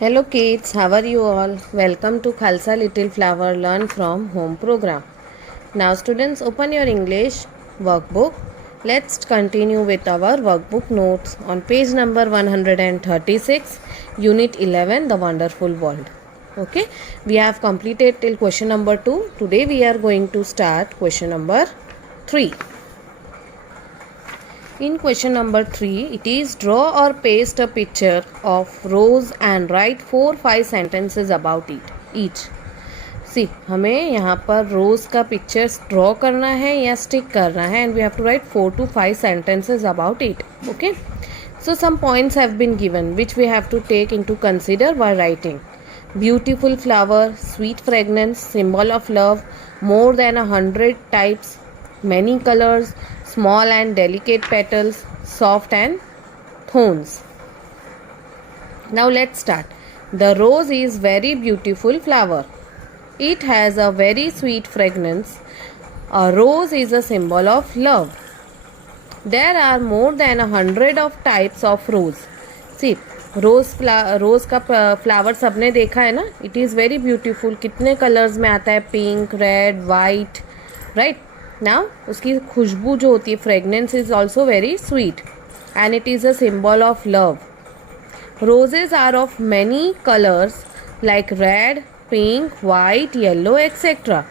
Hello kids, how are you all? Welcome to Khalsa Little Flower Learn from Home program. Now students, open your English workbook. Let's continue with our workbook notes on page number 136, unit 11, The Wonderful World. Okay, we have completed till question number 2. Today we are going to start question number 3. In question number 3, it is draw or paste a picture of rose and write 4-5 sentences about it each. सी हमें यहाँ पर रोज़ का picture draw करना है या stick करना है and we have to write 4 to 5 sentences about it. Okay, so some points have been given which we have to take into consider while writing. Beautiful flower, sweet fragrance, symbol of love, more than 100 types, many colors, small and delicate petals, soft and thorns. Now let's start. The rose is very beautiful flower. It has a very sweet fragrance. A rose is a symbol of love. There are more than 100 of types of rose. See, rose का flower सबने देखा है ना. It is very beautiful. कितने colours में आता है? Pink, red, white, right. Now उसकी खुशबू जो होती है, fragrance is also very sweet and it is a symbol of love. Roses are of many colours like red, pink, white, yellow et cetera.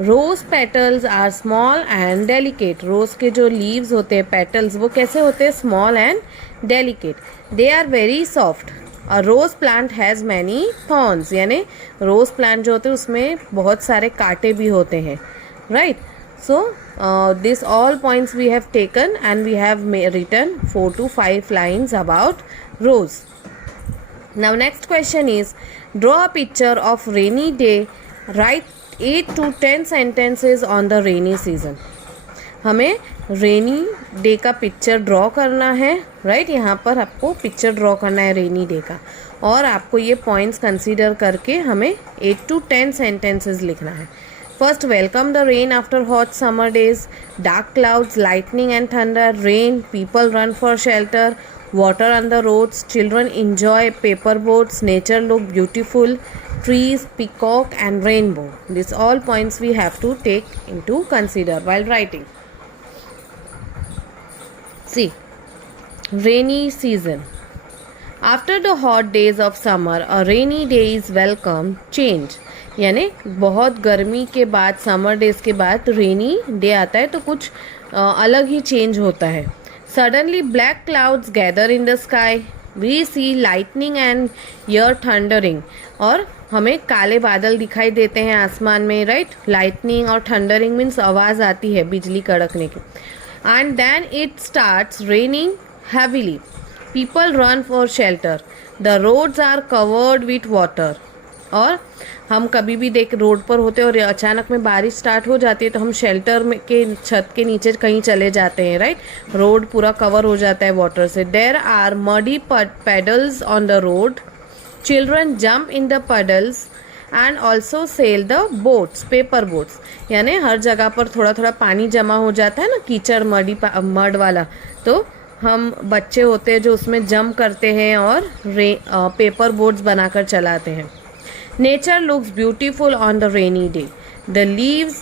Rose petals are small and delicate. Rose के जो leaves होते हैं, petals, वो कैसे होते हैं? Small and delicate. They are very soft. A rose plant has many thorns. यानी rose plant जो होते हैं उसमें बहुत सारे कांटे भी होते हैं, right. So this all points we have taken and we have written 4 to 5 lines about rose. Now next question is draw a picture of rainy day. Write 8 to 10 sentences on the rainy season. हमें rainy day का picture draw करना है, right. यहाँ पर आपको picture draw करना है rainy day का और आपको ये पॉइंट्स कंसीडर करके हमें 8 to 10 sentences लिखना है. First, welcome the rain after hot summer days. Dark clouds, lightning and thunder, rain, people run for shelter, water on the roads, children enjoy paper boats, nature look beautiful, trees, peacock and rainbow. These all points we have to take into consider while writing. See, rainy season. After the hot days of summer, a rainy day is welcome change. यानी बहुत गर्मी के बाद, summer days के बाद rainy day आता है तो कुछ अलग ही चेंज होता है. Suddenly black clouds gather in the sky. We see lightning and hear thundering. और हमें काले बादल दिखाई देते हैं आसमान में, राइट. लाइटनिंग और थंडरिंग मीन्स आवाज़ आती है बिजली कड़कने की. And then it starts raining heavily. People run for shelter. The roads are covered with water. और हम कभी भी देख रोड पर होते हैं और अचानक में बारिश स्टार्ट हो जाती है तो हम शेल्टर में के छत के नीचे कहीं चले जाते हैं, राइट. रोड पूरा कवर हो जाता है वाटर से. There are muddy puddles on the road. Children jump in the puddles and also sail the boats, paper boats. यानी हर जगह पर थोड़ा थोड़ा पानी जमा हो जाता है ना, कीचड़, मड वाला. तो हम बच्चे होते हैं जो उसमें जंप करते हैं और पेपर बोट्स बनाकर चलाते हैं. Nature looks beautiful on the rainy day. The leaves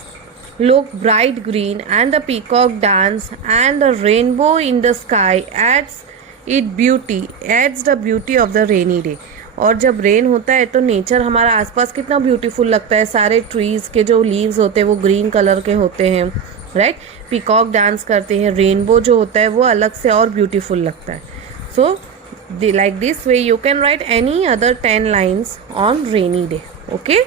look bright green and the peacock dance and the rainbow in the sky adds the beauty of the rainy day. और जब rain होता है तो nature हमारा आसपास कितना beautiful लगता है. सारे ट्रीज़ के जो लीव्स होते हैं वो ग्रीन कलर के होते हैं, राइट. पीकॉक डांस करते हैं. रेनबो जो होता है वो अलग से और ब्यूटीफुल लगता है. सो like this way you can write any other 10 lines on rainy day. Okay,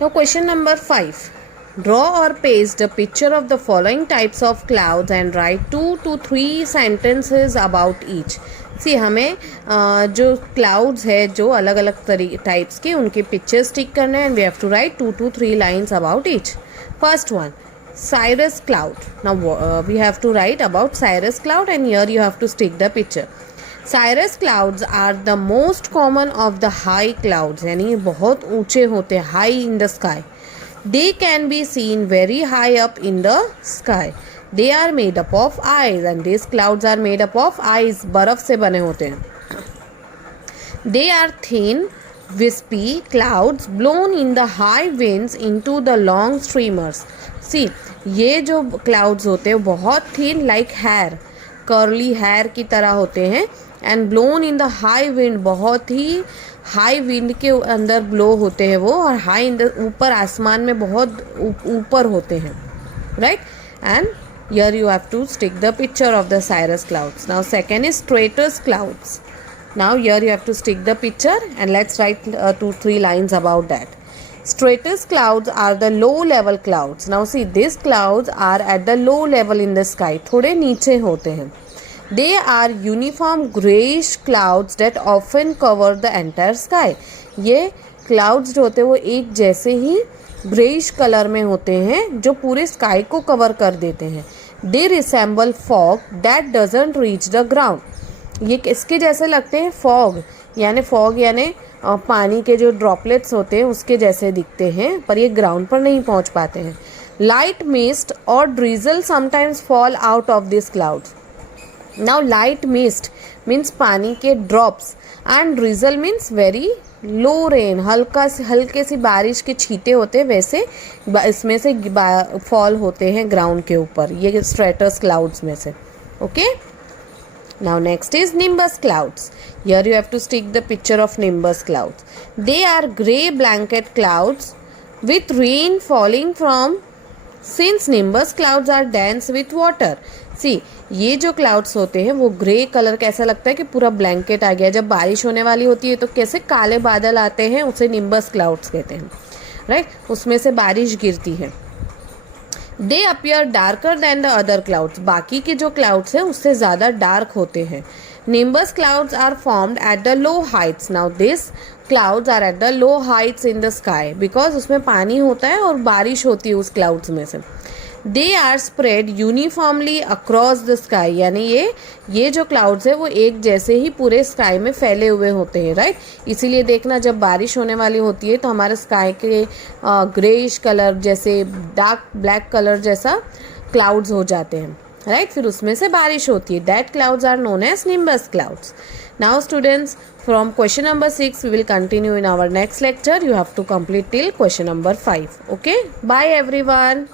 now question number 5. Draw or paste a picture of the following types of clouds and write 2 to 3 sentences about each. See, हमें जो clouds है जो अलग अलग types के, उनके pictures stick करने हैं and we have to write 2 to 3 lines about each. First one, cirrus cloud. Now we have to write about cirrus cloud and here you have to stick the picture. Cirrus clouds are the most common of the high clouds. यानी बहुत ऊंचे होते हैं, high in the sky. They can be seen very high up in the sky. They are made up of ice and these clouds are made up of ice. बर्फ से बने होते हैं. They are thin, wispy clouds blown in the high winds into the long streamers. See, ये जो clouds होते हैं बहुत thin like hair, curly hair की तरह होते हैं, and blown in the high wind, बहुत ही हाई विंड के अंदर ब्लो होते हैं वो, और हाई ऊपर आसमान में बहुत ऊपर होते हैं, right. And here you have to stick the picture of the cirrus clouds. Now second is stratus clouds. Now here you have to stick the picture and let's write 2-3 lines about that. Stratus clouds are the low level clouds. Now see, these clouds are at the low level in the sky, थोड़े नीचे होते हैं. They are uniform grayish clouds that often cover the entire sky. ये clouds जो होते हैं वो एक जैसे ही ग्रेइश कलर में होते हैं जो पूरे स्काई को कवर कर देते हैं. They resemble fog that doesn't reach the ground. ये किसके जैसे लगते हैं? फॉग यानी पानी के जो ड्रॉपलेट्स होते हैं उसके जैसे दिखते हैं, पर ये ग्राउंड पर नहीं पहुंच पाते हैं. लाइट मिस्ट और drizzle sometimes fall out of this clouds. Now light mist means पानी के drops and drizzle means very low rain, हल्के सी बारिश के छींटे होते हैं, वैसे इसमें से फॉल होते हैं ग्राउंड के ऊपर, ये स्ट्रेटस क्लाउड्स में से. Okay. Now next is nimbus clouds. Here you have to stick the picture of nimbus clouds. They are grey blanket clouds with rain falling from, since nimbus clouds are dense with water. See, ये जो clouds होते हैं वो grey colour का, ऐसा लगता है कि पूरा ब्लैंकेट आ गया. जब बारिश होने वाली होती है तो कैसे काले बादल आते हैं, उसे निम्बस क्लाउड्स कहते हैं, राइट. उसमें से बारिश गिरती है. दे appear darker then the other clouds. बाकी के जो क्लाउड्स हैं उससे ज़्यादा डार्क होते हैं. Nimbus clouds are formed at the low heights. Now this clouds are at the low heights in the sky, because उसमें पानी होता है और बारिश होती है उस क्लाउड्स में से. They are spread uniformly across the sky. यानी ये जो क्लाउड्स है वो एक जैसे ही पूरे स्काई में फैले हुए होते हैं, राइट. इसीलिए देखना, जब बारिश होने वाली होती है तो हमारे स्काई के ग्रेइश कलर जैसे डार्क ब्लैक कलर जैसा क्लाउड्स हो जाते हैं, राइट. फिर उसमें से बारिश होती है. That clouds are known as nimbus clouds. Now students, from question number 6 we will continue in our next lecture. You have to complete till question number 5. Okay, bye everyone.